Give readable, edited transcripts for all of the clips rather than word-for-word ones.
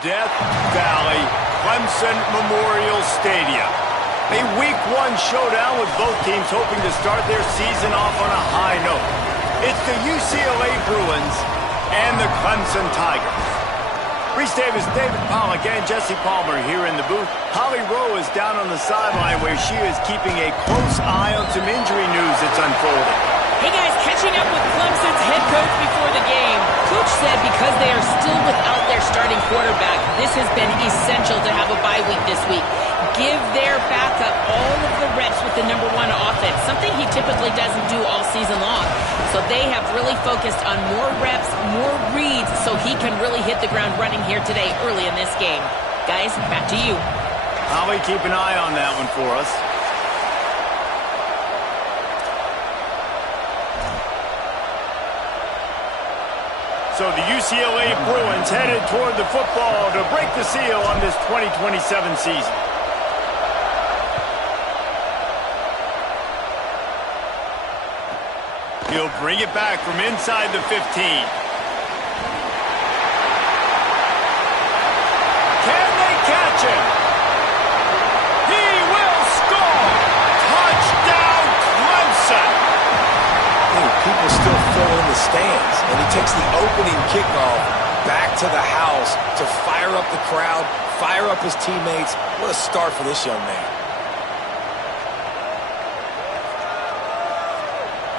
Death Valley Clemson Memorial Stadium. A Week 1 showdown with both teams hoping to start their season off on a high note. It's the UCLA Bruins and the Clemson Tigers. Reese Davis, David Pollack, and Jesse Palmer here in the booth. Holly Rowe is down on the sideline where she is keeping a close eye on some injury news that's unfolding. Hey guys, catching up with Clemson's head coach before the game. Coach said because they are still without their starting quarterback, this has been essential to have a bye week this week. Give their backup all of the reps with the #1 offense, something he typically doesn't do all season long. So they have really focused on more reps, more reads, so he can really hit the ground running here today early in this game. Guys, back to you. Holly, keep an eye on that one for us. So the UCLA Bruins headed toward the football to break the seal on this 2027 season. He'll bring it back from inside the 15. Can they catch him? He will score! Touchdown, Clemson! People still fill in the stands, and he takes the opening kickoff back to the house to fire up the crowd, fire up his teammates. What a start for this young man.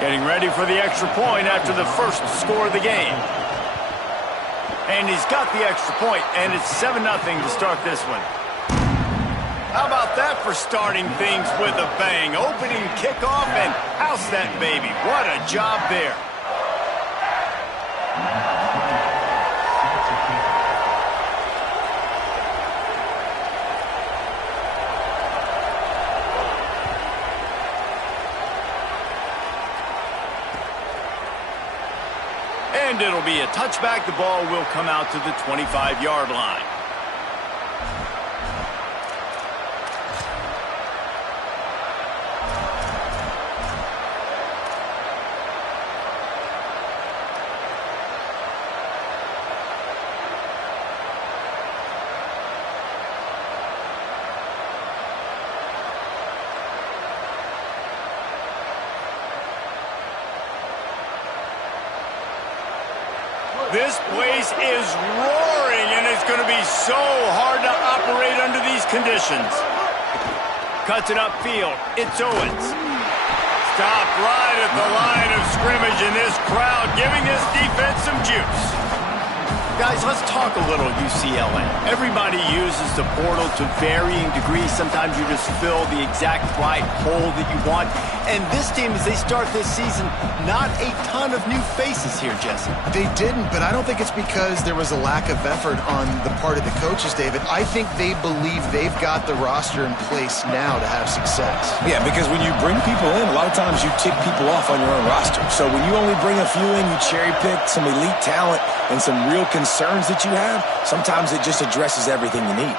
Getting ready for the extra point after the first score of the game. And he's got the extra point, and it's 7-0 to start this one. How about that for starting things with a bang? Opening kickoff and house that baby. What a job there. And it'll be a touchback. The ball will come out to the 25-yard line. This place is roaring, and it's going to be so hard to operate under these conditions. Cuts it upfield. It's Owens. Stopped right at the line of scrimmage, and this crowd giving this defense some juice. Guys, let's talk a little UCLA. Everybody uses the portal to varying degrees. Sometimes you just fill the exact right hole that you want. And this team, as they start this season, not a ton of new faces here, Jesse. They didn't, but I don't think it's because there was a lack of effort on the part of the coaches, David. I think they believe they've got the roster in place now to have success. Yeah, because when you bring people in, a lot of times you tick people off on your own roster. So when you only bring a few in, you cherry pick some elite talent and some real concerns that you have, sometimes it just addresses everything you need.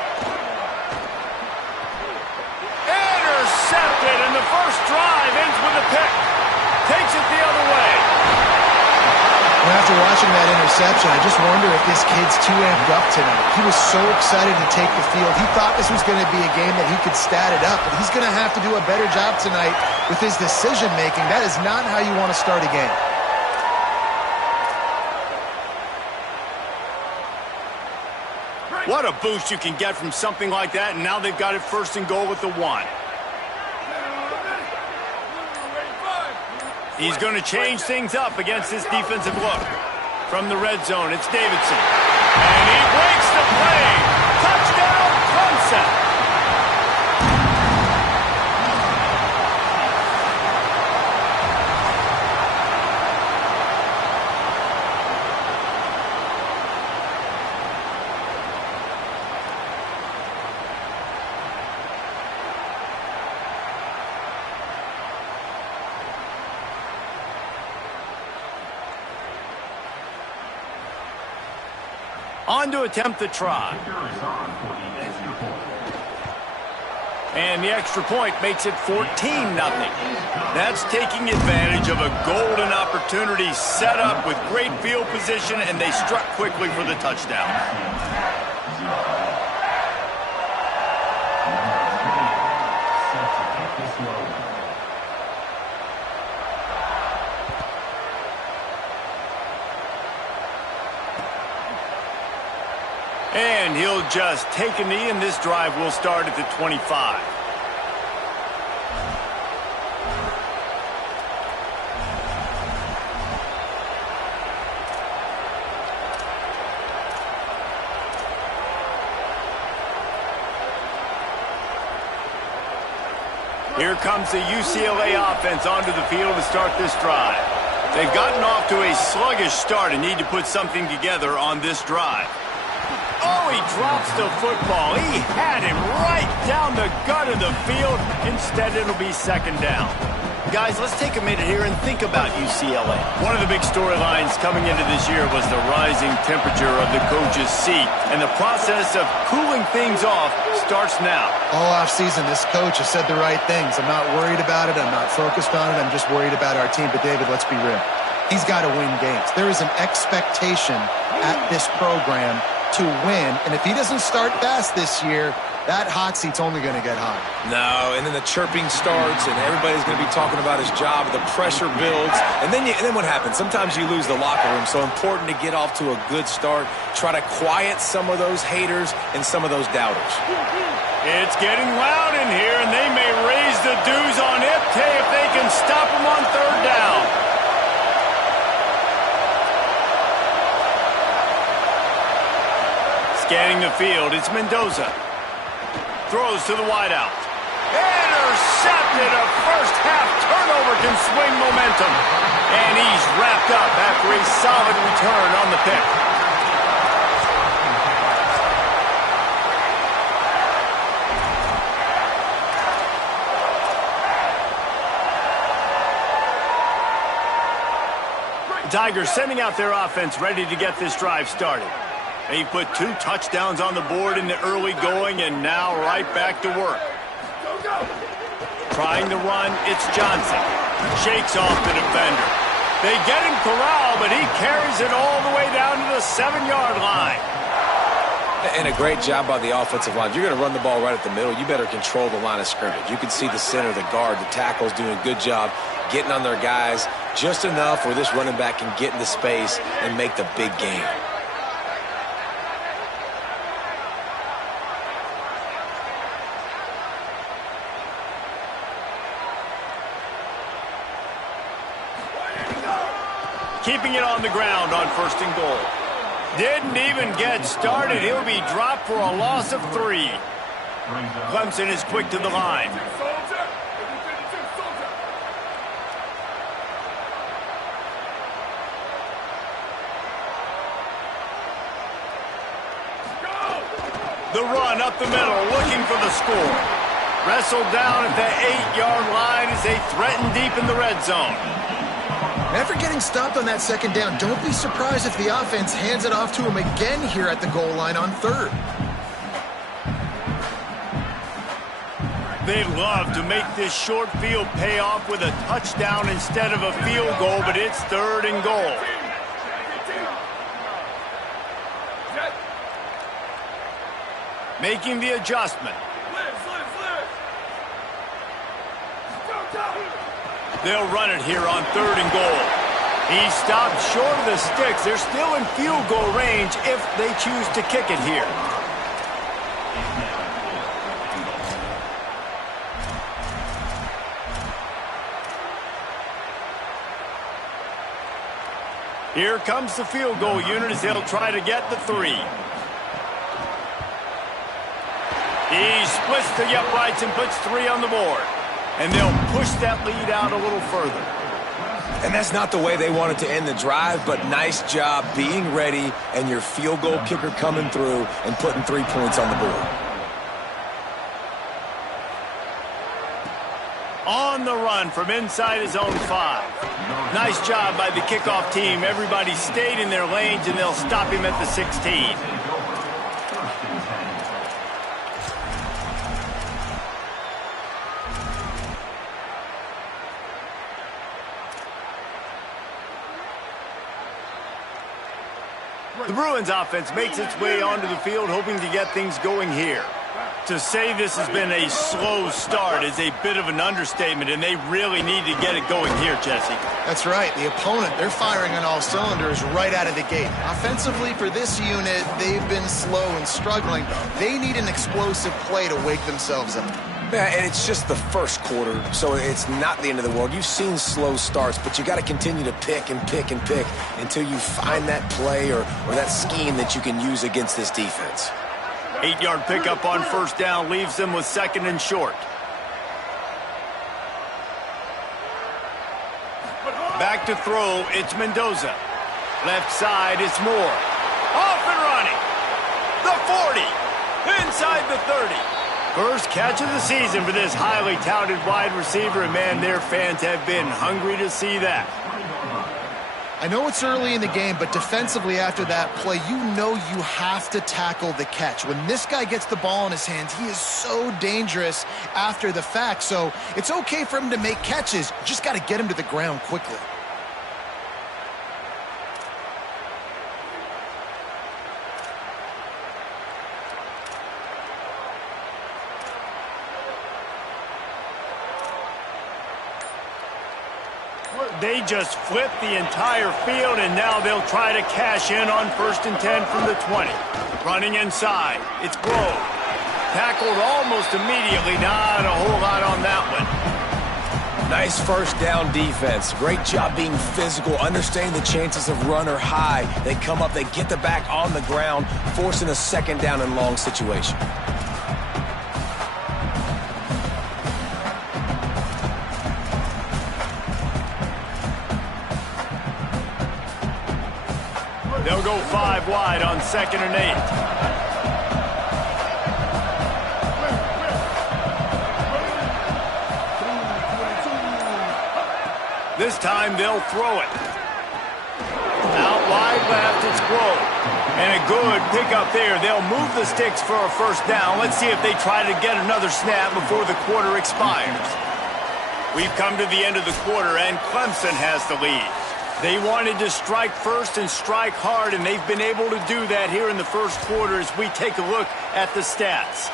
Intercepted, and the first drive ends with a pick. Takes it the other way. Well, after watching that interception, I just wonder if this kid's too amped up tonight. He was so excited to take the field. He thought this was going to be a game that he could stat it up, but he's going to have to do a better job tonight with his decision-making. That is not how you want to start a game. What a boost you can get from something like that, and now they've got it first and goal with the 1. He's going to change things up against this defensive look. From the red zone, it's Davidson. And he breaks the play. Touchdown, Clemson. On to attempt the try. And the extra point makes it 14-0. That's taking advantage of a golden opportunity set up with great field position, and they struck quickly for the touchdown. will just take a knee, and this drive will start at the 25. Here comes the UCLA offense onto the field to start this drive. They've gotten off to a sluggish start and need to put something together on this drive. Oh, he drops the football. He had him right down the gut of the field. Instead, it'll be second down. Guys, let's take a minute here and think about UCLA. One of the big storylines coming into this year was the rising temperature of the coach's seat, and the process of cooling things off starts now. All offseason, this coach has said the right things. I'm not worried about it. I'm not focused on it. I'm just worried about our team. But, David, let's be real. He's got to win games. There is an expectation at this program to win, and if he doesn't start fast this year, that hot seat's only going to get hot. No, and then the chirping starts, and everybody's going to be talking about his job. The pressure builds, and then what happens? Sometimes you lose the locker room, so important to get off to a good start. Try to quiet some of those haters and some of those doubters. It's getting loud in here, and they may raise the dues on Ipte if they can stop him on third down. Scanning the field, it's Mendoza. Throws to the wideout. Intercepted. A first-half turnover can swing momentum. And he's wrapped up after a solid return on the pick. The Tigers sending out their offense ready to get this drive started. They put 2 touchdowns on the board in the early going, and now right back to work. Trying to run, it's Johnson. Shakes off the defender. They get him corralled, but he carries it all the way down to the 7-yard line. And a great job by the offensive line. If you're going to run the ball right at the middle, you better control the line of scrimmage. You can see the center, the guard, the tackles doing a good job getting on their guys just enough where this running back can get into space and make the big game. Keeping it on the ground on 1st and goal. Didn't even get started. He'll be dropped for a loss of 3. Clemson is quick to the line. The run up the middle, looking for the score. Wrestled down at the 8-yard line as they threaten deep in the red zone. After getting stopped on that second down, don't be surprised if the offense hands it off to him again here at the goal line on 3rd. They'd love to make this short field pay off with a touchdown instead of a field goal, but it's 3rd and goal. Making the adjustment. They'll run it here on 3rd and goal. He stopped short of the sticks. They're still in field goal range if they choose to kick it here. Here comes the field goal unit as they'll try to get the 3. He splits the uprights and puts 3 on the board. And they'll push that lead out a little further. And that's not the way they wanted to end the drive, but nice job being ready and your field goal kicker coming through and putting 3 points on the board. On the run from inside his own 5. Nice job by the kickoff team. Everybody stayed in their lanes, and they'll stop him at the 16. The Bruins offense makes its way onto the field, hoping to get things going here. To say this has been a slow start is a bit of an understatement, and they really need to get it going here, Jesse. That's right. The opponent, they're firing on all cylinders right out of the gate. Offensively, for this unit, they've been slow and struggling. They need an explosive play to wake themselves up. Yeah, and it's just the first quarter, so it's not the end of the world. You've seen slow starts, but you got to continue to pick and pick and pick until you find that play or that scheme that you can use against this defense. 8-yard pickup on first down leaves them with 2nd and short. Back to throw, it's Mendoza. Left side, it's Moore. Off and running. The 40. Inside the 30. First catch of the season for this highly touted wide receiver, and man, their fans have been hungry to see that. I know it's early in the game, but defensively after that play, you know you have to tackle the catch. When this guy gets the ball in his hands, he is so dangerous after the fact. So it's okay for him to make catches. You just got to get him to the ground quickly. They just flipped the entire field, and now they'll try to cash in on 1st and 10 from the 20. Running inside, it's Grove. Tackled almost immediately, not a whole lot on that one. Nice first down defense. Great job being physical, understanding the chances of run are high. They come up, they get the back on the ground, forcing a 2nd down and long situation. They'll go 5 wide on 2nd and 8. This time they'll throw it. Out wide left, it's Grove. And a good pickup there. They'll move the sticks for a 1st down. Let's see if they try to get another snap before the quarter expires. We've come to the end of the quarter, and Clemson has the lead. They wanted to strike first and strike hard, and they've been able to do that here in the first quarter as we take a look at the stats.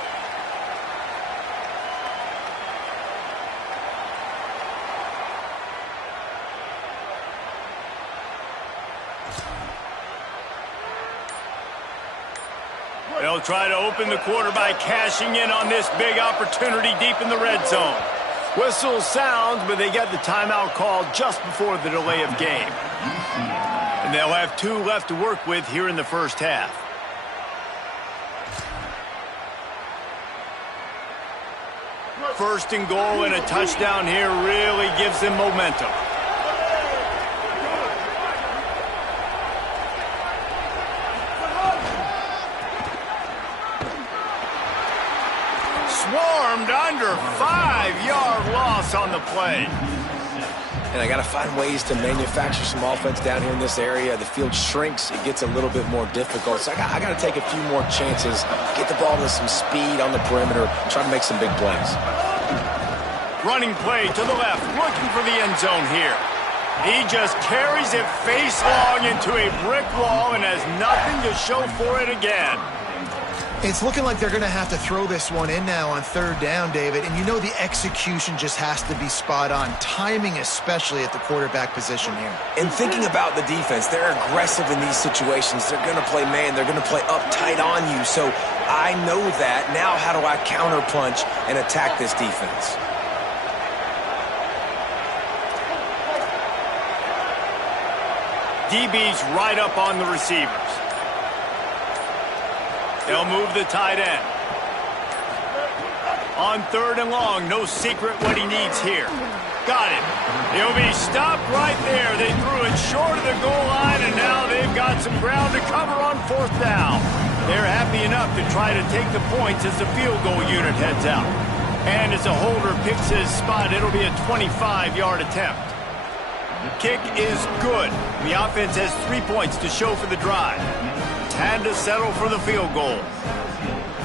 They'll try to open the quarter by cashing in on this big opportunity deep in the red zone. Whistle sounds, but they get the timeout called just before the delay of game. And they'll have 2 left to work with here in the first half. First and goal and a touchdown here really gives them momentum. Swarmed under, 5-yard loss on the play. And I got to find ways to manufacture some offense down here in this area. The field shrinks, it gets a little bit more difficult. So I got to take a few more chances, get the ball with some speed on the perimeter, try to make some big plays. Running play to the left, looking for the end zone here. He just carries it face long into a brick wall and has nothing to show for it again. It's looking like they're going to have to throw this one in now on 3rd down, David. And you know the execution just has to be spot on. Timing especially at the quarterback position here. And thinking about the defense, they're aggressive in these situations. They're going to play man. They're going to play up tight on you. So I know that. Now how do I counterpunch and attack this defense? DB's right up on the receivers. They'll move the tight end. On 3rd and long, no secret what he needs here. Got it. He'll be stopped right there. They threw it short of the goal line, and now they've got some ground to cover on 4th down. They're happy enough to try to take the points as the field goal unit heads out. And as a holder picks his spot, it'll be a 25-yard attempt. Kick is good. The offense has 3 points to show for the drive. Had to settle for the field goal.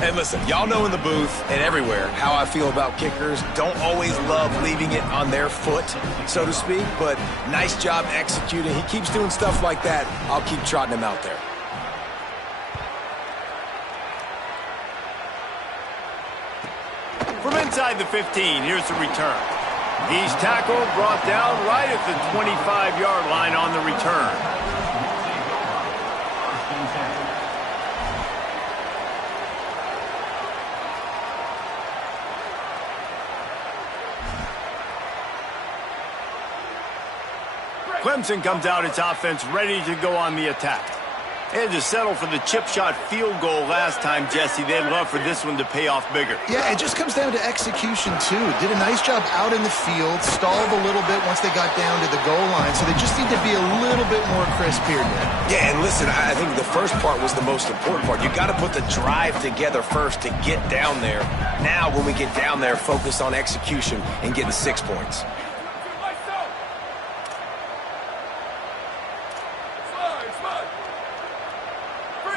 And listen, y'all know in the booth and everywhere how I feel about kickers. Don't always love leaving it on their foot, so to speak, but nice job executing. He keeps doing stuff like that. I'll keep trotting him out there. From inside the 15, here's the return. He's tackled, brought down right at the 25-yard line on the return. Clemson comes out its offense ready to go on the attack. They had to settle for the chip shot field goal last time, Jesse. They'd love for this one to pay off bigger. Yeah, it just comes down to execution, too. Did a nice job out in the field, stalled a little bit once they got down to the goal line, so they just need to be a little bit more crisp here, Nick. Yeah, and listen, I think the first part was the most important part. You got to put the drive together first to get down there. Now, when we get down there, focus on execution and getting 6 points.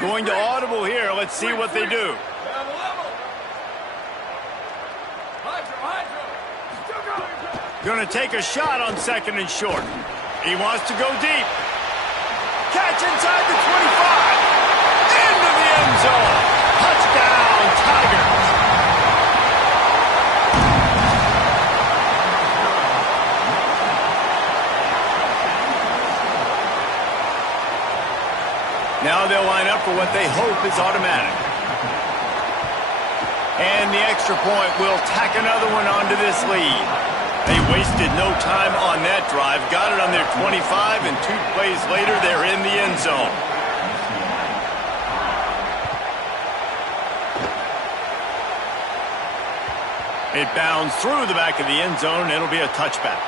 Going to audible here. Let's see what they do. Going to take a shot on 2nd and short. He wants to go deep. Catch inside the 25. Into the end zone. Touchdown, Tigers. Now they'll line up for what they hope is automatic. And the extra point will tack another one onto this lead. They wasted no time on that drive. Got it on their 25, and 2 plays later, they're in the end zone. It bounds through the back of the end zone. It'll be a touchback.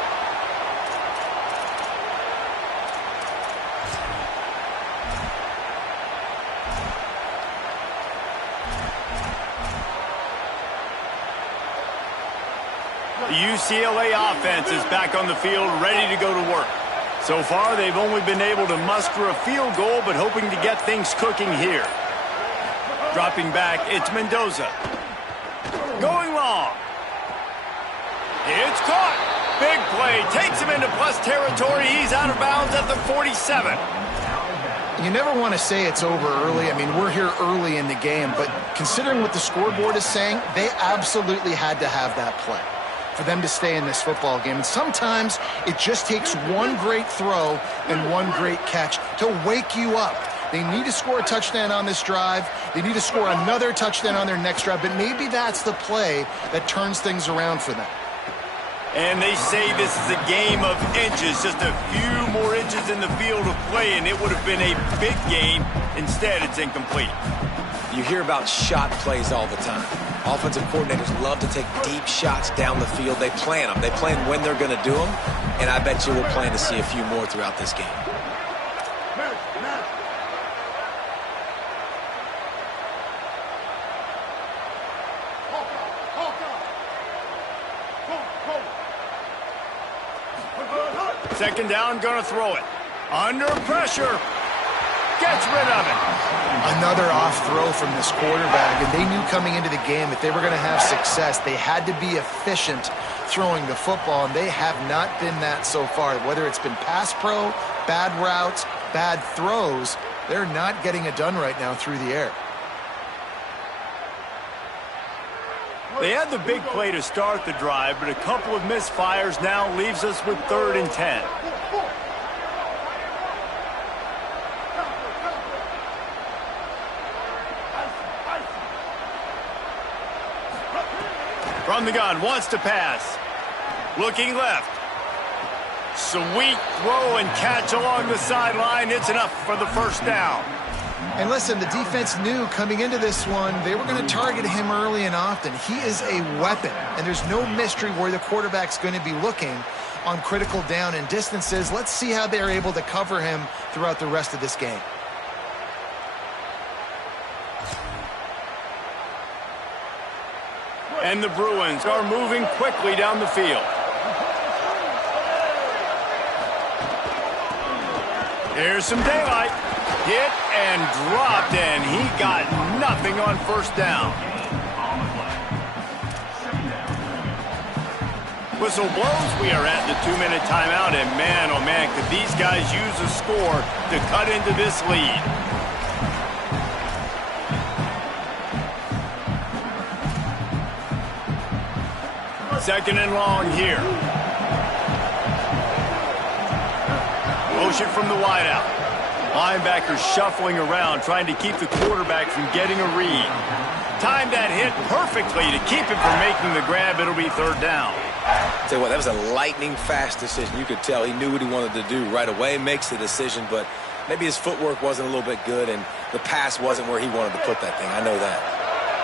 The UCLA offense is back on the field, ready to go to work. So far, they've only been able to muster a field goal, but hoping to get things cooking here. Dropping back, it's Mendoza. Going long. It's caught. Big play. Takes him into plus territory. He's out of bounds at the 47. You never want to say it's over early. I mean, we're here early in the game, but considering what the scoreboard is saying, they absolutely had to have that play for them to stay in this football game. And sometimes it just takes one great throw and one great catch to wake you up. They need to score a touchdown on this drive. They need to score another touchdown on their next drive, but maybe that's the play that turns things around for them. And they say this is a game of inches, just a few more inches in the field of play, and it would have been a big game. Instead, it's incomplete. You hear about shot plays all the time. Offensive coordinators love to take deep shots down the field. They plan them. They plan when they're going to do them, and I bet you we'll plan to see a few more throughout this game. Second down, gonna throw it. Under pressure. Gets rid of it. Another off throw from this quarterback, and they knew coming into the game that they were going to have success. They had to be efficient throwing the football, and they have not been that so far. Whether it's been pass pro, bad routes, bad throws, they're not getting it done right now through the air. They had the big play to start the drive, but a couple of misfires now leaves us with 3rd and 10. From the gun, wants to pass. Looking left. Sweet throw and catch along the sideline. It's enough for the first down. And listen, the defense knew coming into this one, they were going to target him early and often. He is a weapon, and there's no mystery where the quarterback's going to be looking on critical down and distances. Let's see how they're able to cover him throughout the rest of this game. And the Bruins are moving quickly down the field. Here's some daylight. Hit and dropped, and he got nothing on first down. Whistle blows. We are at the 2-minute timeout, and man, oh man, could these guys use a score to cut into this lead. Second and long here. Motion from the wideout. Linebacker shuffling around, trying to keep the quarterback from getting a read. Timed that hit perfectly to keep him from making the grab. It'll be third down. Tell you what, that was a lightning-fast decision. You could tell he knew what he wanted to do right away, makes the decision, but maybe his footwork wasn't a little bit good, and the pass wasn't where he wanted to put that thing. I know that.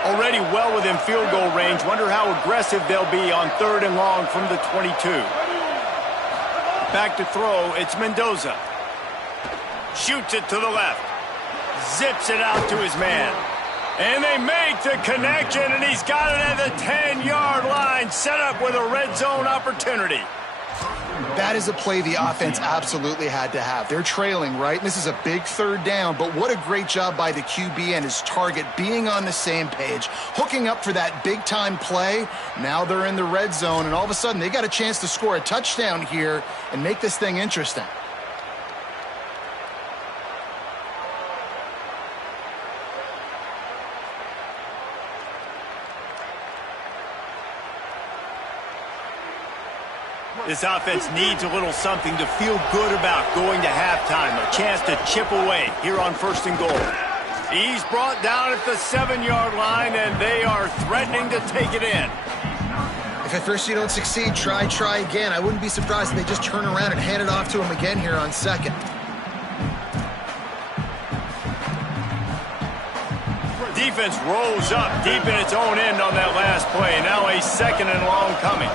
Already well within field goal range. Wonder how aggressive they'll be on third and long from the 22. Back to throw, it's Mendoza. Shoots it to the left. Zips it out to his man. And they make the connection, and he's got it at the 10-yard line, set up with a red zone opportunity. That is a play the offense absolutely had to have. They're trailing, right? This is a big third down, but what a great job by the QB and his target being on the same page, hooking up for that big-time play. Now they're in the red zone, and all of a sudden they got a chance to score a touchdown here and make this thing interesting. This offense needs a little something to feel good about going to halftime. A chance to chip away here on first and goal. He's brought down at the 7-yard line, and they are threatening to take it in. If at first you don't succeed, try again. I wouldn't be surprised if they just turn around and hand it off to him again here on second. Defense rolls up deep in its own end on that last play. Now a second and long coming.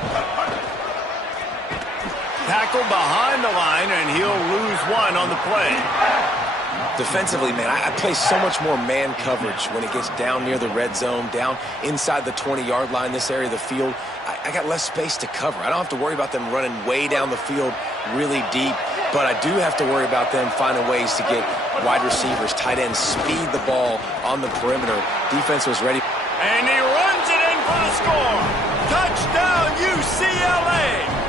Tackled behind the line, and he'll lose one on the play. Defensively, man, I play so much more man coverage when it gets down near the red zone, down inside the 20-yard line, this area of the field. I got less space to cover. I don't have to worry about them running way down the field really deep, but I do have to worry about them finding ways to get wide receivers, tight ends, speed the ball on the perimeter. Defense was ready. And he runs it in for the score. Touchdown, UCLA.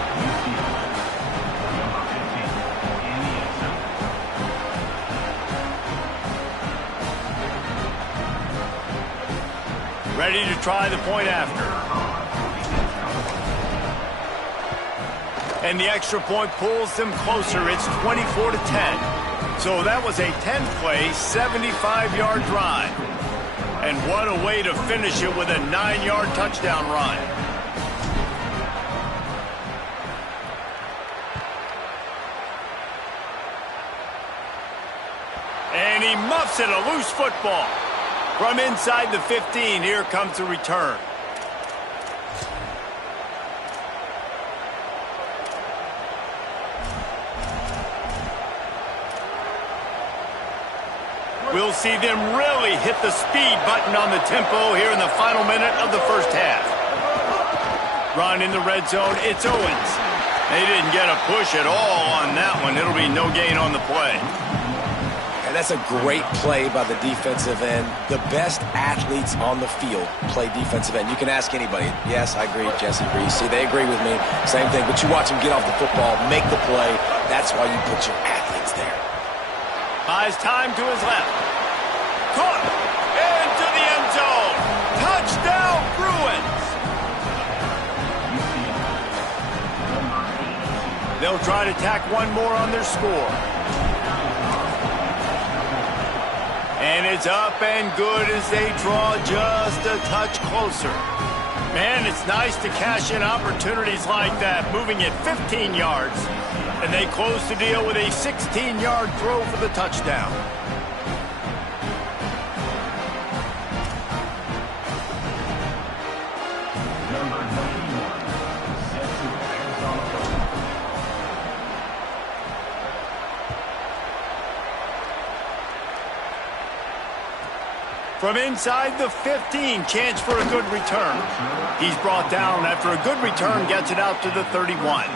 Ready to try the point after. And the extra point pulls them closer. It's 24-10. So that was a 10-play, 75-yard drive. And what a way to finish it with a 9-yard touchdown run. And he muffs it, a loose football. From inside the 15, here comes the return. We'll see them really hit the speed button on the tempo here in the final minute of the first half. Run in the red zone, it's Owens. They didn't get a push at all on that one. It'll be no gain on the play. And that's a great play by the defensive end. The best athletes on the field play defensive end. You can ask anybody. Yes, I agree, Jesse agrees. See, they agree with me. Same thing. But you watch them get off the football, make the play. That's why you put your athletes there. Buys time to his left. Caught into the end zone. Touchdown, Bruins. They'll try to tack one more on their score. And it's up and good as they draw just a touch closer. Man, it's nice to cash in opportunities like that, moving it 15 yards. And they close the deal with a 16-yard throw for the touchdown. From inside the 15, chance for a good return. He's brought down after a good return, gets it out to the 31.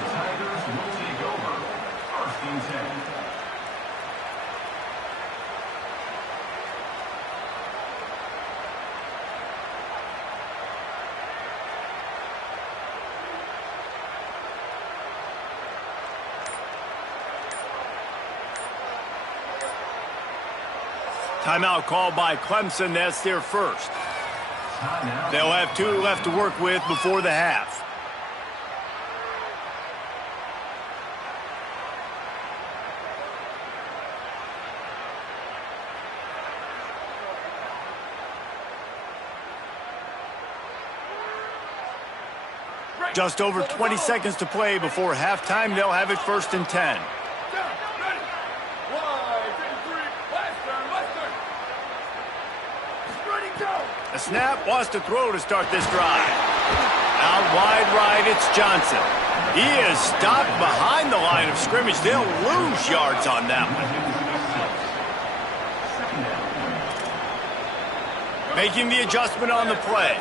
Timeout called by Clemson. That's their first. They'll have 2 left to work with before the half. Just over 20 seconds to play before halftime. They'll have it 1st and 10. A snap, wants to throw to start this drive. Out wide right, it's Johnson. He is stopped behind the line of scrimmage. They'll lose yards on that one. Making the adjustment on the play.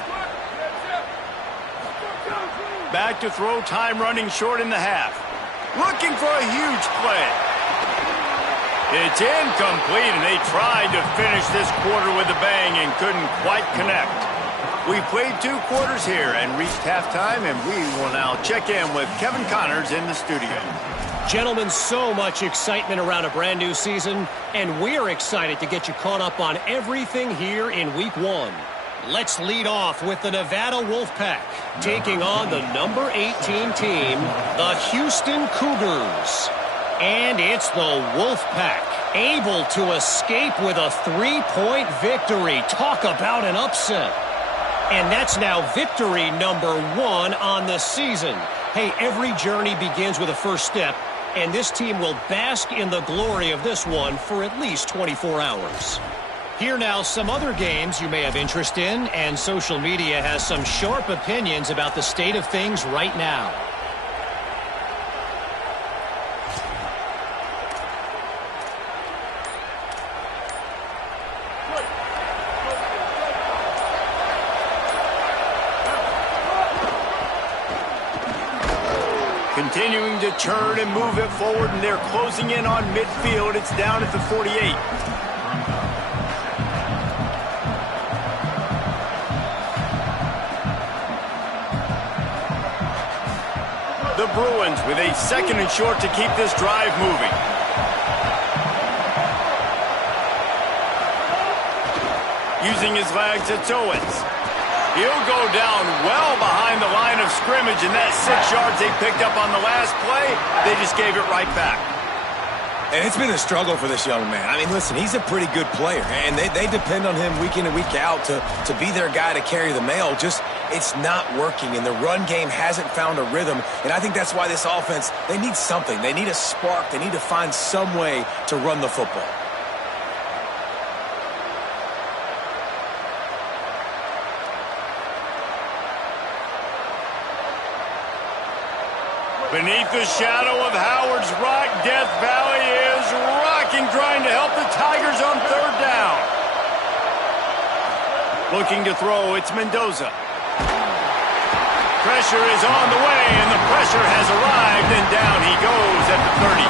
Back to throw, time running short in the half. Looking for a huge play. It's incomplete, and they tried to finish this quarter with a bang and couldn't quite connect. We played 2 quarters here and reached halftime, and we will now check in with Kevin Connors in the studio. Gentlemen, so much excitement around a brand new season, and we're excited to get you caught up on everything here in Week 1. Let's lead off with the Nevada Wolfpack, taking on the number 18 team, the Houston Cougars. And it's the Wolfpack, able to escape with a 3-point victory. Talk about an upset. And that's now victory number 1 on the season. Hey, every journey begins with a first step, and this team will bask in the glory of this one for at least 24 hours. Here now, some other games you may have interest in, and social media has some sharp opinions about the state of things right now. Continuing to turn and move it forward, and they're closing in on midfield. It's down at the 48. The Bruins with a 2nd and short to keep this drive moving. Using his legs, it's Owens. He'll go down well behind the line of scrimmage, and that 6 yards they picked up on the last play, they just gave it right back. And it's been a struggle for this young man. I mean, listen, he's a pretty good player, and they depend on him week in and week out to be their guy to carry the mail. Just, it's not working, and the run game hasn't found a rhythm, and I think that's why this offense, they need something. They need a spark. They need to find some way to run the football. Beneath the shadow of Howard's Rock, Death Valley is rocking, trying to help the Tigers on 3rd down. Looking to throw, it's Mendoza. Pressure is on the way, and the pressure has arrived, and down he goes at the 30.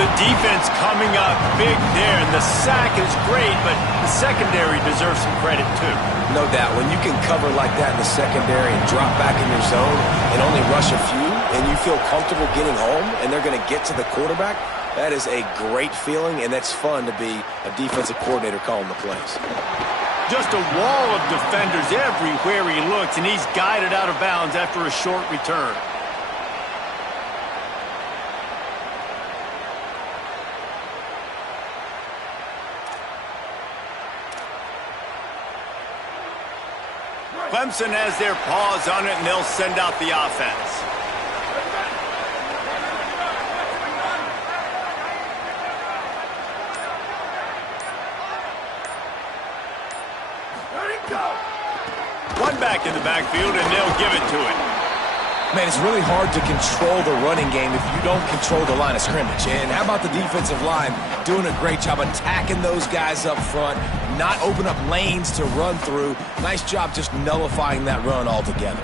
The defense coming up big there, and the sack is great, but the secondary deserves some credit too. No doubt. When you can cover like that in the secondary and drop back in your zone and only rush a few, and you feel comfortable getting home, and they're going to get to the quarterback, that is a great feeling, and that's fun to be a defensive coordinator calling the plays. Just a wall of defenders everywhere he looks, and he's guided out of bounds after a short return. Clemson has their paws on it, and they'll send out the offense. One back in the backfield, and they'll give it to it. Man, it's really hard to control the running game if you don't control the line of scrimmage. And how about the defensive line doing a great job attacking those guys up front, not open up lanes to run through. Nice job just nullifying that run altogether.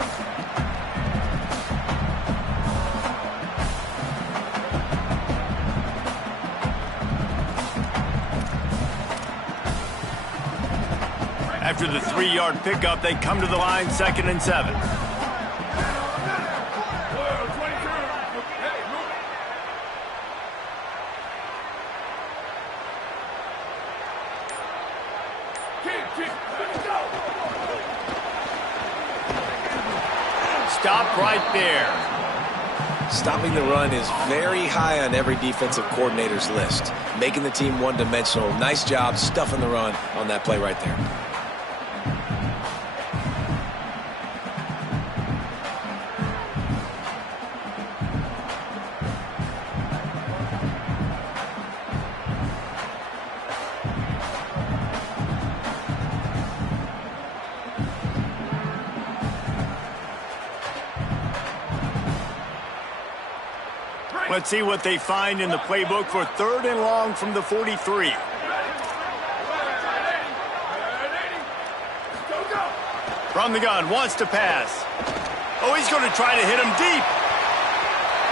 After the 3-yard pickup, they come to the line, 2nd and 7. Stop right there. Stopping the run is very high on every defensive coordinator's list. Making the team one-dimensional. Nice job stuffing the run on that play right there. Let's see what they find in the playbook for 3rd and long from the 43. From the gun, wants to pass. Oh, he's going to try to hit him deep.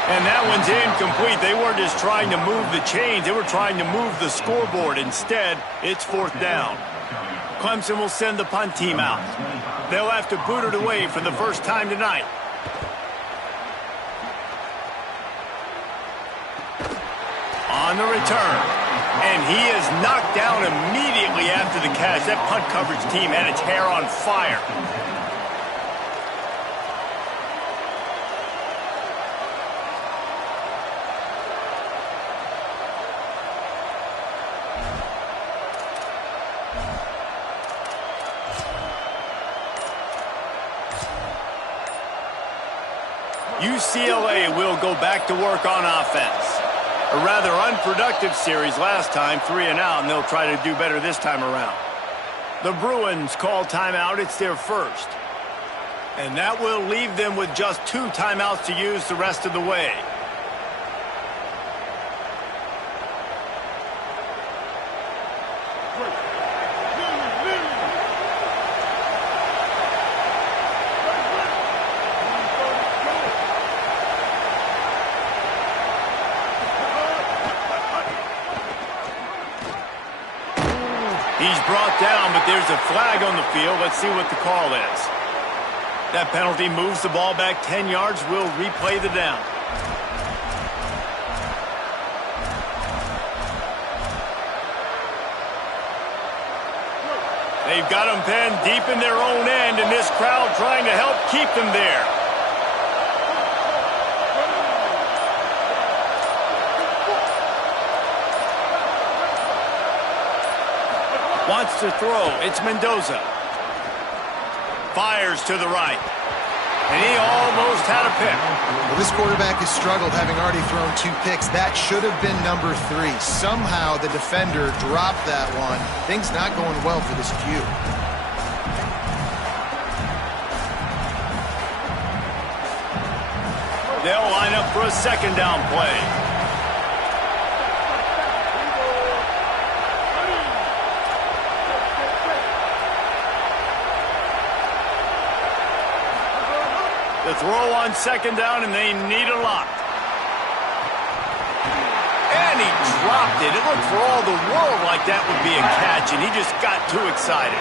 And that one's incomplete. They weren't just trying to move the chains. They were trying to move the scoreboard. Instead, it's 4th down. Clemson will send the punt team out. They'll have to boot it away for the first time tonight. On the return. And he is knocked down immediately after the catch. That punt coverage team had its hair on fire. UCLA will go back to work on offense. A rather unproductive series last time, 3 and out, and they'll try to do better this time around. The Bruins call timeout. It's their first. And that will leave them with just 2 timeouts to use the rest of the way. He's brought down, but there's a flag on the field. Let's see what the call is. That penalty moves the ball back 10 yards. We'll replay the down. They've got them pinned deep in their own end, and this crowd trying to help keep them there. Wants to throw. It's Mendoza. Fires to the right. And he almost had a pick. Well, this quarterback has struggled, having already thrown 2 picks. That should have been number 3. Somehow the defender dropped that one. Things not going well for this Q. They'll line up for a 2nd down play. The throw on 2nd down, and they need a lot. And he dropped it. It looked for all the world like that would be a catch, and he just got too excited.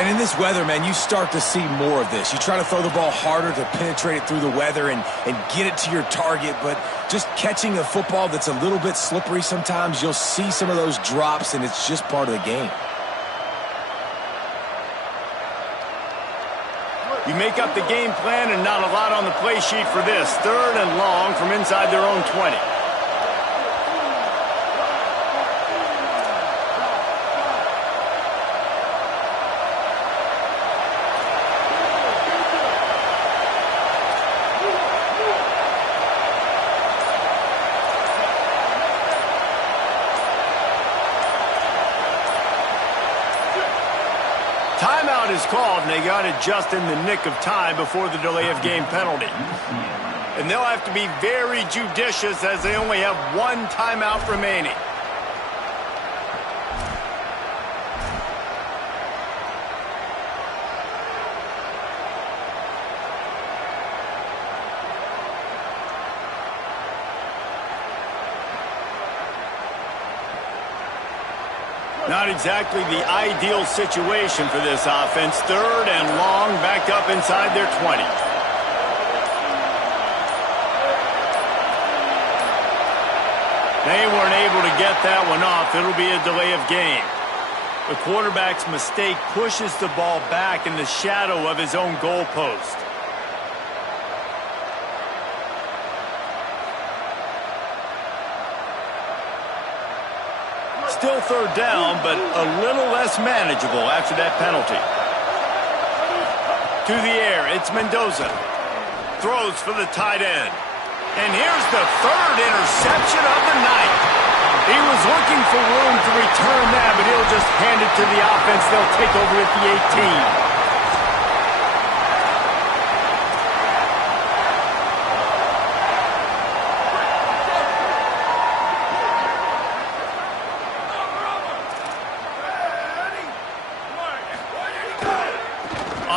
And in this weather, man, you start to see more of this. You try to throw the ball harder to penetrate it through the weather and get it to your target, but just catching a football that's a little bit slippery sometimes, you'll see some of those drops, and it's just part of the game. You make up the game plan and not a lot on the play sheet for this. 3rd and long from inside their own 20. Timeout is called, and they got it just in the nick of time before the delay of game penalty. And they'll have to be very judicious as they only have 1 timeout remaining. Not exactly the ideal situation for this offense. 3rd and long, backed up inside their 20. They weren't able to get that one off. It'll be a delay of game. The quarterback's mistake pushes the ball back in the shadow of his own goalpost. Still 3rd down, but a little less manageable after that penalty. To the air, it's Mendoza. Throws for the tight end. And here's the 3rd interception of the night. He was looking for room to return that, but he'll just hand it to the offense. They'll take over at the 18.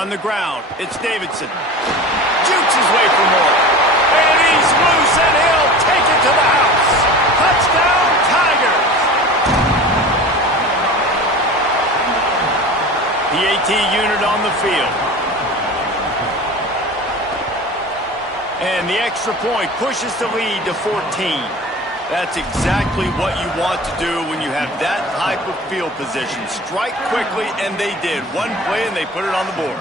On the ground, it's Davidson. Jukes his way for more. And he's loose, and he'll take it to the house. Touchdown, Tigers! The AT unit on the field. And the extra point pushes the lead to 14. That's exactly what you want to do when you have that type of field position. Strike quickly, and they did. One play, and they put it on the board.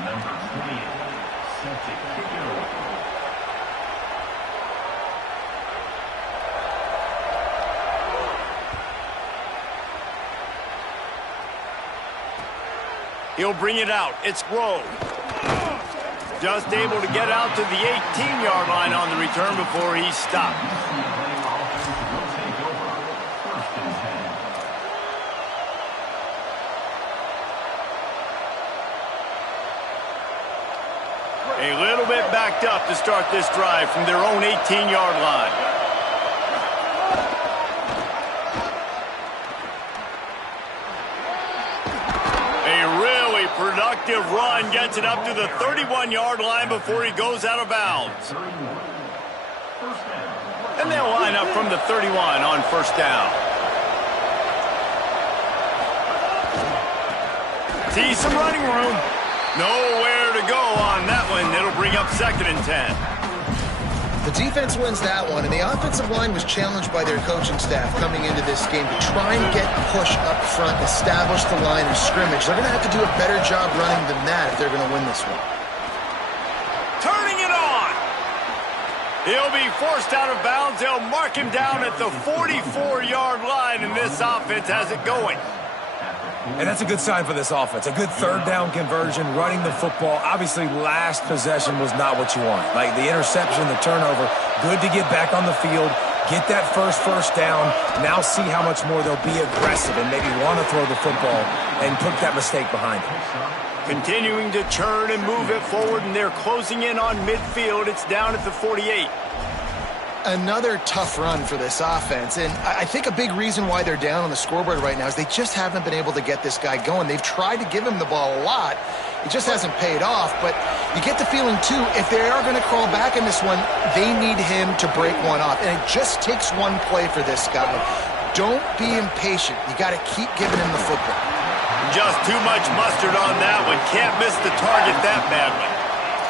Number 28, set to kick it away. He'll bring it out. It's Rowe. Just able to get out to the 18-yard line on the return before he stopped. A little bit backed up to start this drive from their own 18-yard line. Productive run gets it up to the 31-yard line before he goes out of bounds. And they'll line up from the 31 on first down. See some running room. Nowhere to go on that one. It'll bring up 2nd and 10. The defense wins that one, and the offensive line was challenged by their coaching staff coming into this game to try and get push up front, establish the line of scrimmage. They're going to have to do a better job running than that if they're going to win this one. Turning it on. He'll be forced out of bounds. They'll mark him down at the 44-yard line, and this offense has it going. And that's a good sign for this offense. A good third down conversion, running the football. Obviously, last possession was not what you want. Like the interception, the turnover, good to get back on the field, get that first down, now see how much more they'll be aggressive and maybe want to throw the football and put that mistake behind them. Continuing to churn and move it forward, and they're closing in on midfield. It's down at the 48. Another tough run for this offense, and I think a big reason why they're down on the scoreboard right now is they just haven't been able to get this guy going. They've tried to give him the ball a lot. It just hasn't paid off, but you get the feeling, too, if they are going to crawl back in this one, they need him to break one off, and it just takes one play for this guy. Don't be impatient. You got to keep giving him the football. Just too much mustard on that one. Can't miss the target that badly.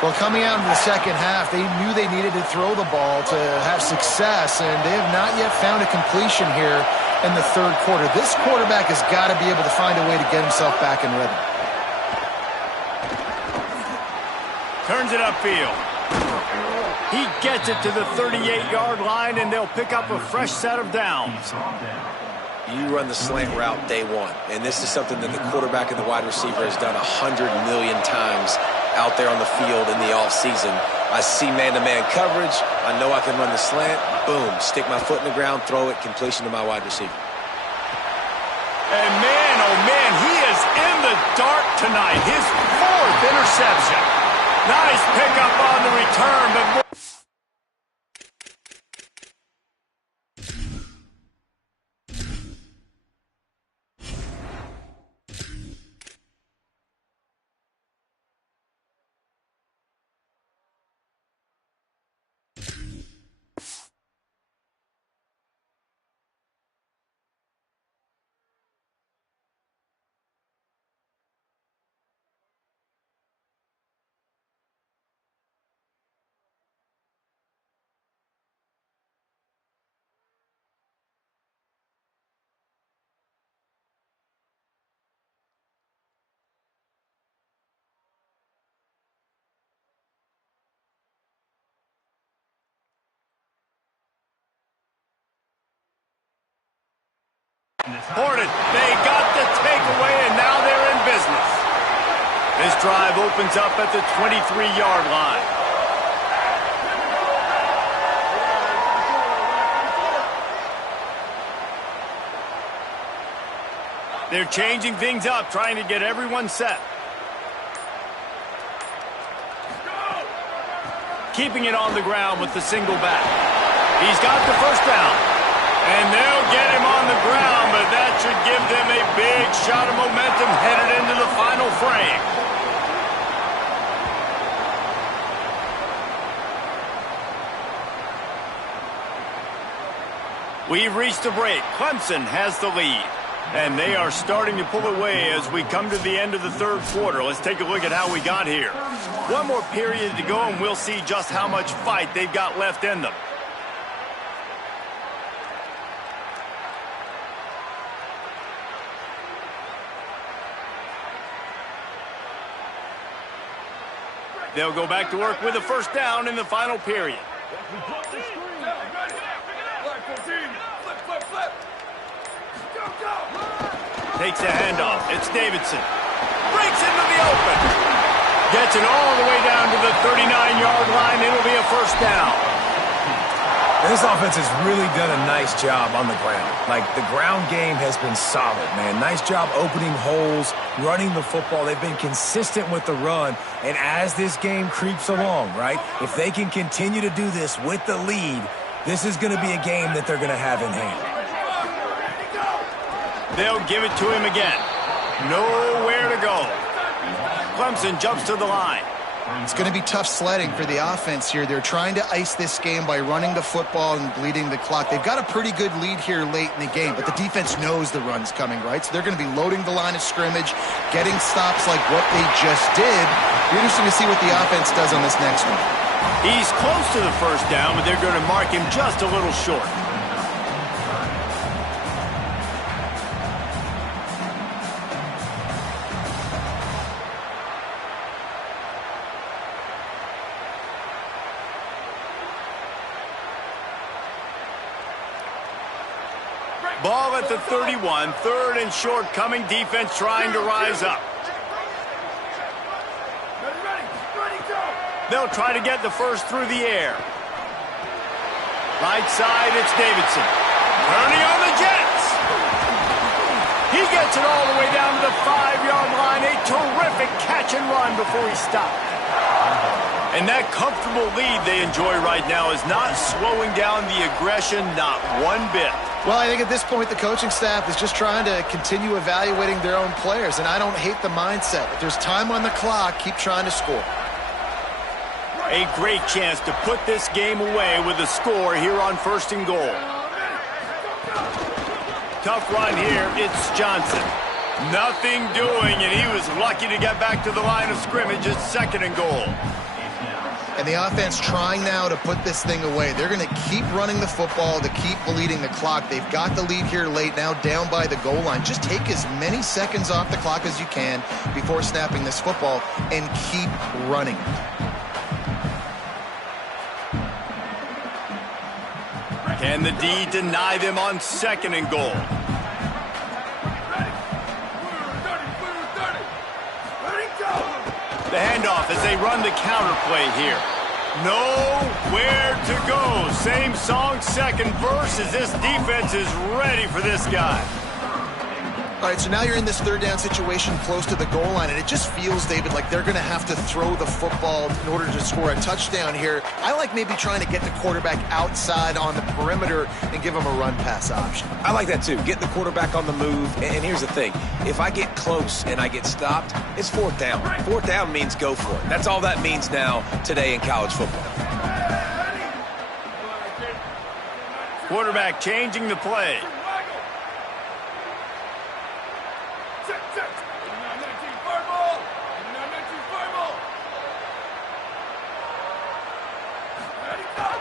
Well, coming out in the second half, they knew they needed to throw the ball to have success, and they have not yet found a completion here in the third quarter. This quarterback has got to be able to find a way to get himself back in rhythm. Turns it upfield. He gets it to the 38-yard line, and they'll pick up a fresh set of downs. You run the slant route day one, and this is something that the quarterback and the wide receiver has done 100 million times out there on the field in the offseason. I see man-to-man coverage. I know I can run the slant. Boom, stick my foot in the ground, throw it, completion to my wide receiver. And man, oh man, he is in the dark tonight. His 4th interception. Nice pickup on the return, but more. Hornet, they got the takeaway, and now they're in business. This drive opens up at the 23-yard line. They're changing things up, trying to get everyone set. Keeping it on the ground with the single back. He's got the first down. And they'll They'll get him on the ground, but that should give them a big shot of momentum headed into the final frame. We've reached a break. Clemson has the lead. And they are starting to pull away as we come to the end of the third quarter. Let's take a look at how we got here. One more period to go, and we'll see just how much fight they've got left in them. They'll go back to work with a first down in the final period. Takes the handoff. It's Davidson. Breaks into the open. Gets it all the way down to the 39-yard line. It'll be a first down. This offense has really done a nice job on the ground. Like, the ground game has been solid, man. Nice job opening holes, running the football. They've been consistent with the run. And as this game creeps along, right, if they can continue to do this with the lead, this is going to be a game that they're going to have in hand. They'll give it to him again. Nowhere to go. Clemson jumps to the line. It's going to be tough sledding for the offense here. They're trying to ice this game by running the football and bleeding the clock. They've got a pretty good lead here late in the game, but the defense knows the run's coming, right? So they're going to be loading the line of scrimmage, getting stops like what they just did. Be interesting to see what the offense does on this next one. He's close to the first down, but they're going to mark him just a little short. Ball at the 31, third and short coming, defense trying to rise up. They'll try to get the first through the air. Right side, it's Davidson. Turning on the Jets. He gets it all the way down to the 5-yard line. A terrific catch and run before he stopped. And that comfortable lead they enjoy right now is not slowing down the aggression, not one bit. Well, I think at this point the coaching staff is just trying to continue evaluating their own players, and I don't hate the mindset. If there's time on the clock, keep trying to score. A great chance to put this game away with a score here on first and goal. Tough run here, it's Johnson. Nothing doing, and he was lucky to get back to the line of scrimmage at second and goal. And the offense trying now to put this thing away. They're going to keep running the football to keep bleeding the clock. They've got the lead here late, now down by the goal line. Just take as many seconds off the clock as you can before snapping this football and keep running. Can the D deny them on second and goal? The handoff as they run the counter play here. Nowhere to go. Same song, second verse, as this defense is ready for this guy. All right, so now you're in this third down situation close to the goal line, and it just feels, David, like they're going to have to throw the football in order to score a touchdown here. I like maybe trying to get the quarterback outside on the perimeter and give him a run-pass option. I like that too. Get the quarterback on the move. And here's the thing. If I get close and I get stopped, it's fourth down. Fourth down means go for it. That's all that means now today in college football. Quarterback changing the play.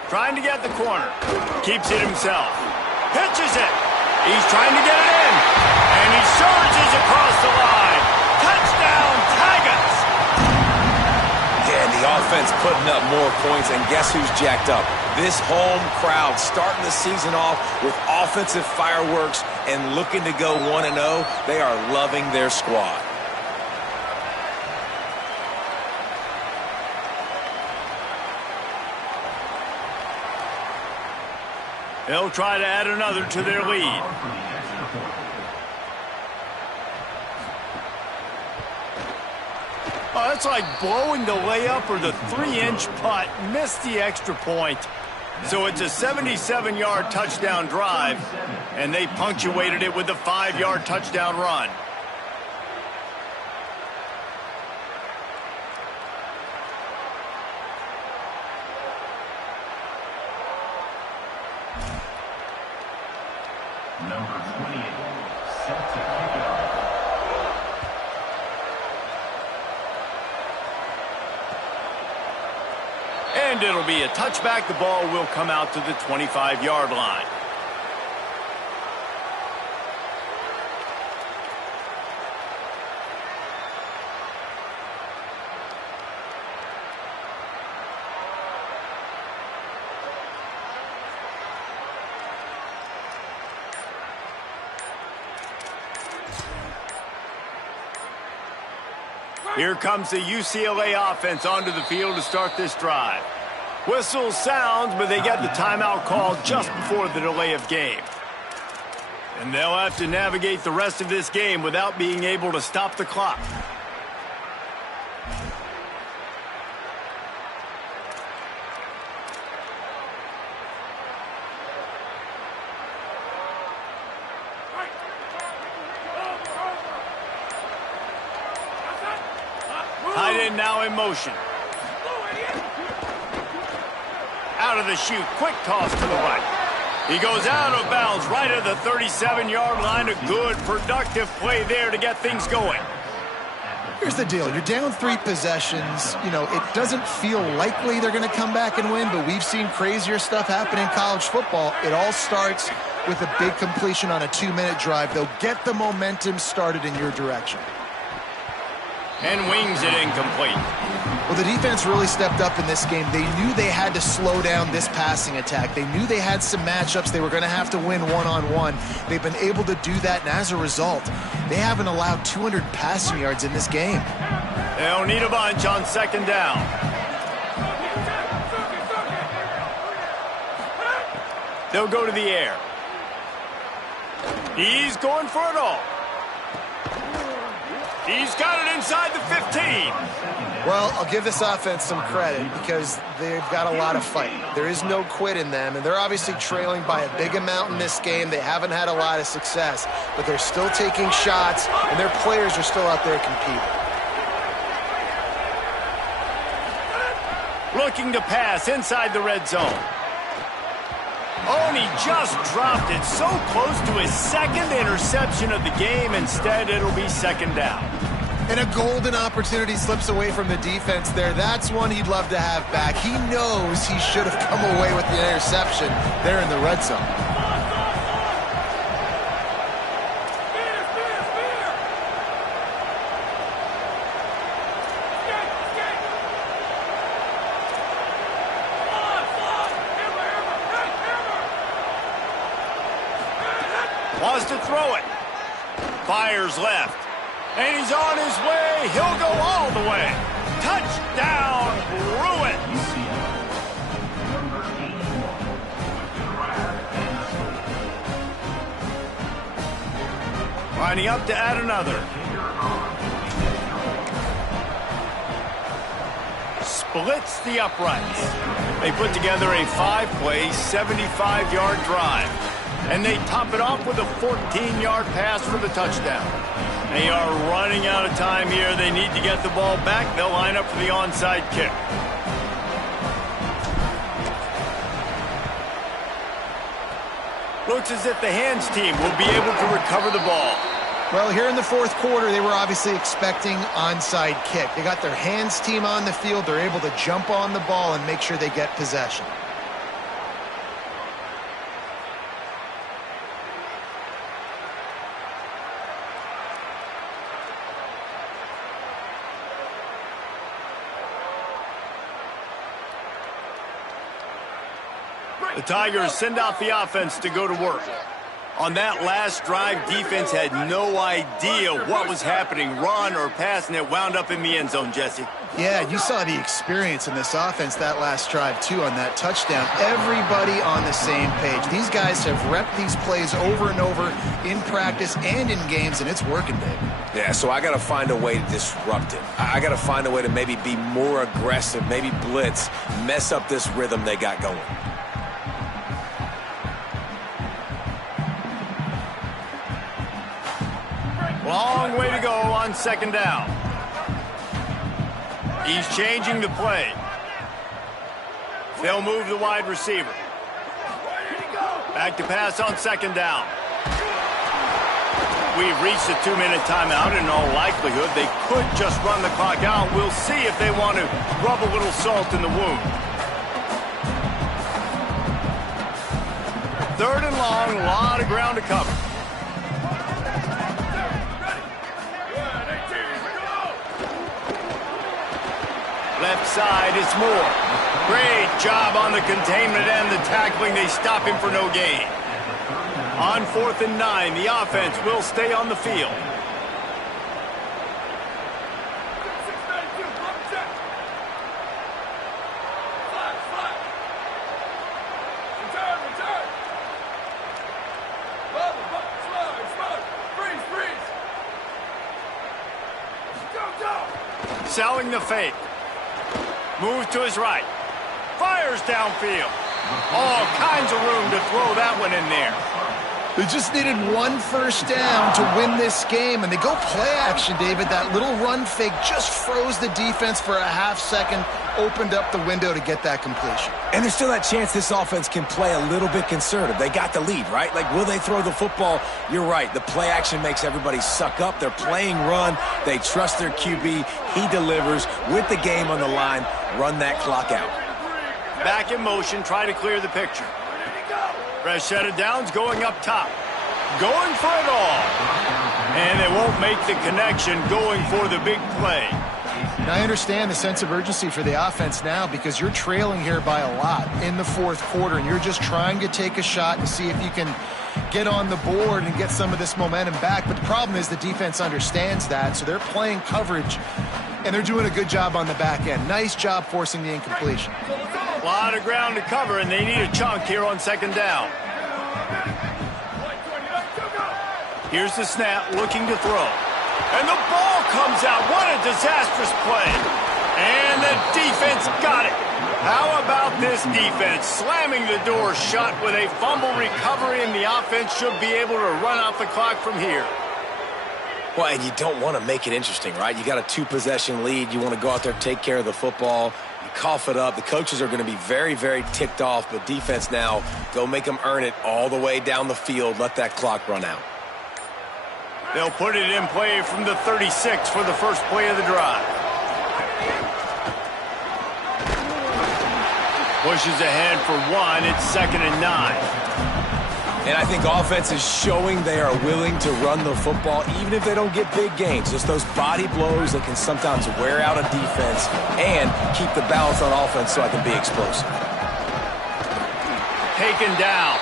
Trying to get the corner. Keeps it himself. Pitches it. He's trying to get it in. And he surges across the line. Touchdown, Tigers! Yeah, and the offense putting up more points, and guess who's jacked up? This home crowd starting the season off with offensive fireworks and looking to go 1-0. They are loving their squad. They'll try to add another to their lead. Oh, that's like blowing the layup or the 3-inch putt. Missed the extra point. So it's a 77-yard touchdown drive, and they punctuated it with a 5-yard touchdown run. Number 28, set to kick it off. And it'll be a touchback. The ball will come out to the 25-yard line. Here comes the UCLA offense onto the field to start this drive. Whistle sounds, but they get the timeout called just before the delay of game. And they'll have to navigate the rest of this game without being able to stop the clock. Tight end now in motion. Out of the chute, quick toss to the right. He goes out of bounds right at the 37-yard line. A good, productive play there to get things going. Here's the deal. You're down 3 possessions. You know, it doesn't feel likely they're going to come back and win, but we've seen crazier stuff happen in college football. It all starts with a big completion on a 2-minute drive. They'll get the momentum started in your direction. And wings it incomplete. Well, the defense really stepped up in this game. They knew they had to slow down this passing attack. They knew they had some matchups they were going to have to win one-on-one. They've been able to do that, and as a result, they haven't allowed 200 passing yards in this game. They'll need a bunch on second down. They'll go to the air. He's going for it all. He's got it inside the 15. Well, I'll give this offense some credit because they've got a lot of fight. There is no quit in them, and they're obviously trailing by a big amount in this game. They haven't had a lot of success, but they're still taking shots, and their players are still out there competing. Looking to pass inside the red zone. Oh, and he just dropped it so close to his second interception of the game. Instead, it'll be second down. And a golden opportunity slips away from the defense there. That's one he'd love to have back. He knows he should have come away with the interception there in the red zone. Wants to throw it. Fires left. And he's on his way. He'll go all the way. Touchdown, Bruins. Lining up to add another. Splits the uprights. They put together a 5-play, 75-yard drive. And they top it off with a 14-yard pass for the touchdown. They are running out of time here. They need to get the ball back. They'll line up for the onside kick. Looks as if the hands team will be able to recover the ball. Well, here in the fourth quarter, they were obviously expecting onside kick. They got their hands team on the field. They're able to jump on the ball and make sure they get possession. The Tigers send out the offense to go to work. On that last drive, defense had no idea what was happening, run or pass, and it wound up in the end zone, Jesse. Yeah, you saw the experience in this offense that last drive, too, on that touchdown. Everybody on the same page. These guys have repped these plays over and over in practice and in games, and it's working, Dave. Yeah, so I got to find a way to disrupt it. I got to find a way to maybe be more aggressive, maybe blitz, mess up this rhythm they got going. Long way to go on second down. He's changing the play. They'll move the wide receiver. Back to pass on second down. We've reached the 2-minute timeout. In all likelihood, they could just run the clock out. We'll see if they want to rub a little salt in the wound. Third and long, a lot of ground to cover. Left side, it's Moore. Great job on the containment and the tackling. They stop him for no gain. On 4th and 9, the offense will stay on the field. Selling the fake. Moves to his right. Fires downfield. All kinds of room to throw that one in there. They just needed one first down to win this game, and they go play action, David. That little run fake just froze the defense for a half second, opened up the window to get that completion. And there's still that chance this offense can play a little bit conservative. They got the lead, right? Like, will they throw the football? You're right. The play action makes everybody suck up. They're playing run. They trust their QB. He delivers with the game on the line. Run that clock out. Back in motion, try to clear the picture. Fresh set of downs going up top. Going for it all. And they won't make the connection going for the big play. Now, I understand the sense of urgency for the offense now because you're trailing here by a lot in the fourth quarter, and you're just trying to take a shot to see if you can get on the board and get some of this momentum back. But the problem is the defense understands that, so they're playing coverage, and they're doing a good job on the back end. Nice job forcing the incompletion. A lot of ground to cover, and they need a chunk here on second down. Here's the snap, looking to throw. And the ball comes out. What a disastrous play. And the defense got it. How about this defense slamming the door shut with a fumble recovery, and the offense should be able to run out the clock from here. Well, and you don't want to make it interesting, right? You got a 2-possession lead. You want to go out there, take care of the football. You cough it up. The coaches are going to be very, very ticked off, but defense now, go make them earn it all the way down the field. Let that clock run out. They'll put it in play from the 36 for the first play of the drive. Pushes ahead for one. It's 2nd and 9. And I think offense is showing they are willing to run the football, even if they don't get big gains. Just those body blows that can sometimes wear out a defense and keep the balance on offense so I can be explosive. Taken down.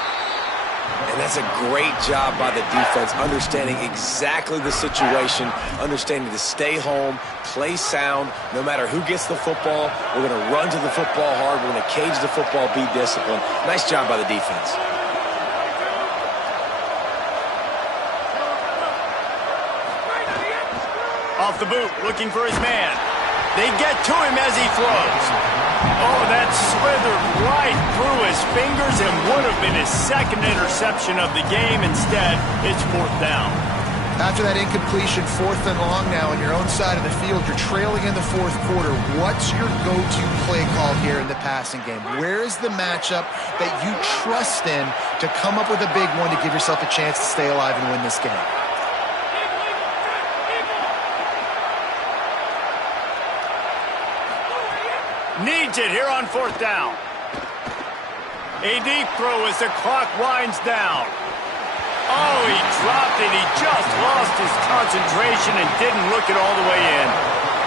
And that's a great job by the defense, understanding exactly the situation, understanding to stay home, play sound. No matter who gets the football, we're going to run to the football hard. We're going to cage the football, be disciplined. Nice job by the defense. Off the boot, looking for his man. They get to him as he throws. Oh, that slithered right through his fingers and would have been his second interception of the game. Instead, it's 4th down. After that incompletion, 4th and long now on your own side of the field, you're trailing in the fourth quarter. What's your go-to play call here in the passing game? Where is the matchup that you trust in to come up with a big one to give yourself a chance to stay alive and win this game? Needs it here on 4th down. A deep throw as the clock winds down. Oh, he dropped it. He just lost his concentration and didn't look it all the way in.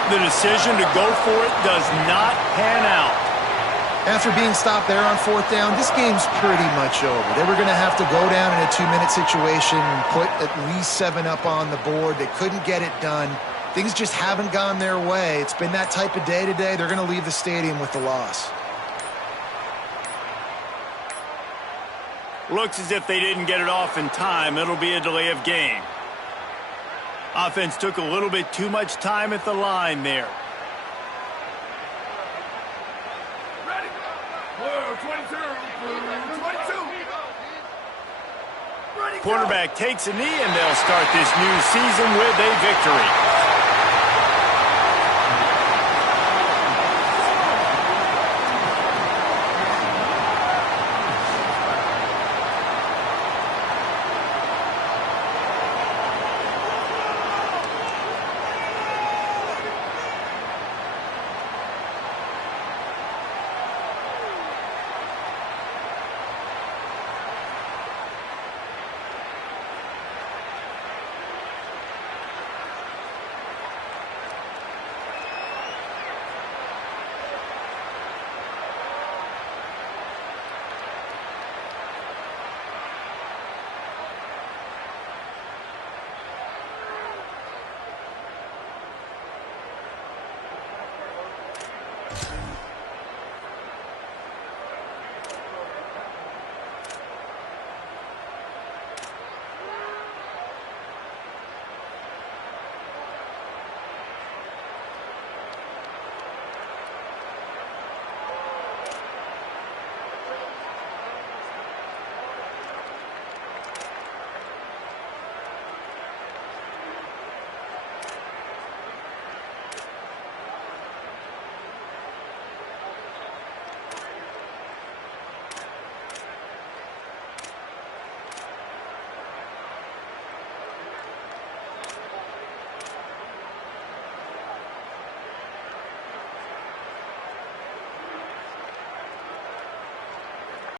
The decision to go for it does not pan out. After being stopped there on 4th down, this game's pretty much over. They were going to have to go down in a 2-minute situation and put at least 7 up on the board. They couldn't get it done. Things just haven't gone their way. It's been that type of day today. They're going to leave the stadium with the loss. Looks as if they didn't get it off in time. It'll be a delay of game. Offense took a little bit too much time at the line there. Ready? 22. 22. Ready? Quarterback takes a knee, and they'll start this new season with a victory.